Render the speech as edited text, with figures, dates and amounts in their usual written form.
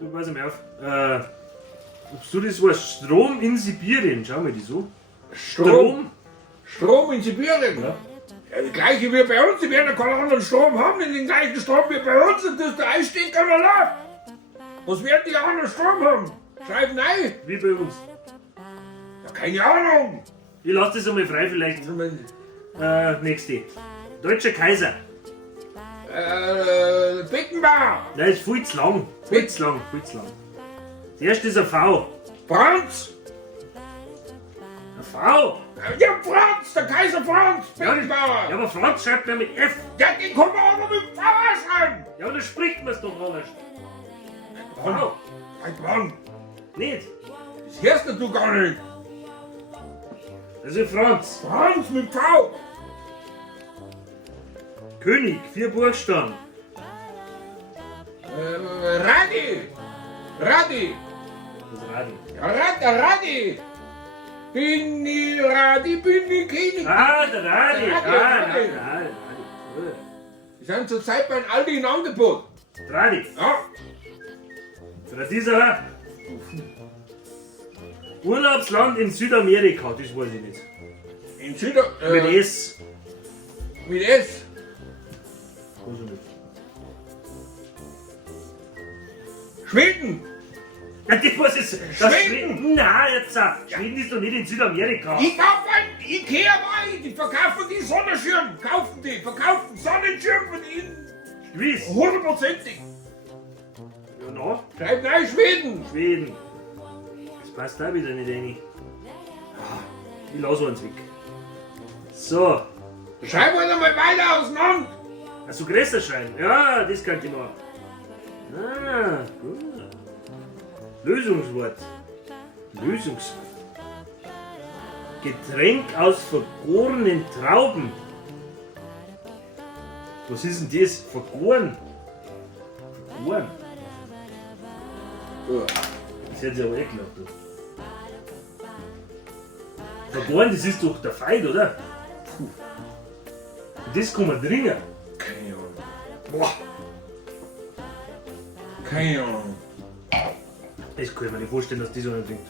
du pass mal auf. Ob du das weißt, Strom in Sibirien, schau mal die so. Strom in Sibirien? Ja. Ja, das gleiche wie bei uns, die werden ja keinen anderen Strom haben, den gleichen Strom wie bei uns und das der einsteht kann oder? Was werden die anderen Strom haben? Schreiben nein? Wie bei uns. Ja, keine Ahnung. Ich lass das einmal frei vielleicht. Nächste. Deutscher Kaiser. Beckenbauer. Nein, ist viel zu lang. Viel zu lang. Das erste ist ein V. Franz. Ein V? Ja, Franz, der Kaiser Franz. Ja, Beckenbauer. aber Franz schreibt man mit F. Ja, den kann man auch noch mit V schreiben. Ja, aber da spricht man es doch anders. Wann? Seit wann? Nicht? Das hörst du gar nicht. Also Franz. Franz mit V. König, 4 Buchstaben. Radi. Radi. Das Radio. Ja, Radi. Bin ich Radi, bin ich König. Ah, der Radio. Der Radio, Ah, Radio. nein, nein, Radio. Die sind zurzeit bei Aldi in Angebot. Radio. Ja. Für dieser Urlaubsland in Südamerika, das weiß ich nicht. In Süder... Mit S. Mit S. Weiß ich nicht. Schweden. Ja, das weiß ich. Schweden? Nein, jetzt. Schweden ist doch nicht in Südamerika. Ich kaufe ein Ikea bei. Die verkaufen die Sonnenschirm. Verkaufen Sonnenschirm von ihnen. Gewiss. 100%ig. Ja, na, Schreibt nein, Schweden. Schweden. Das passt auch wieder nicht rein. Ich lasse uns weg. So. Schreib halt einmal weiter auseinander. Also größer schreiben. Ja, das kann ich machen. Ah, gut. Lösungswort. Lösungswort. Getränk aus vergorenen Trauben. Was ist denn das? Vergoren? Vergoren? Das hätte ich aber eh geglaubt. Du. Vergoren, das ist doch der Feind, oder? Puh. Und das kann man trinken. Keine Ahnung. Boah. Keine Ahnung. Das kann ich mir nicht vorstellen, dass das einer trinkt.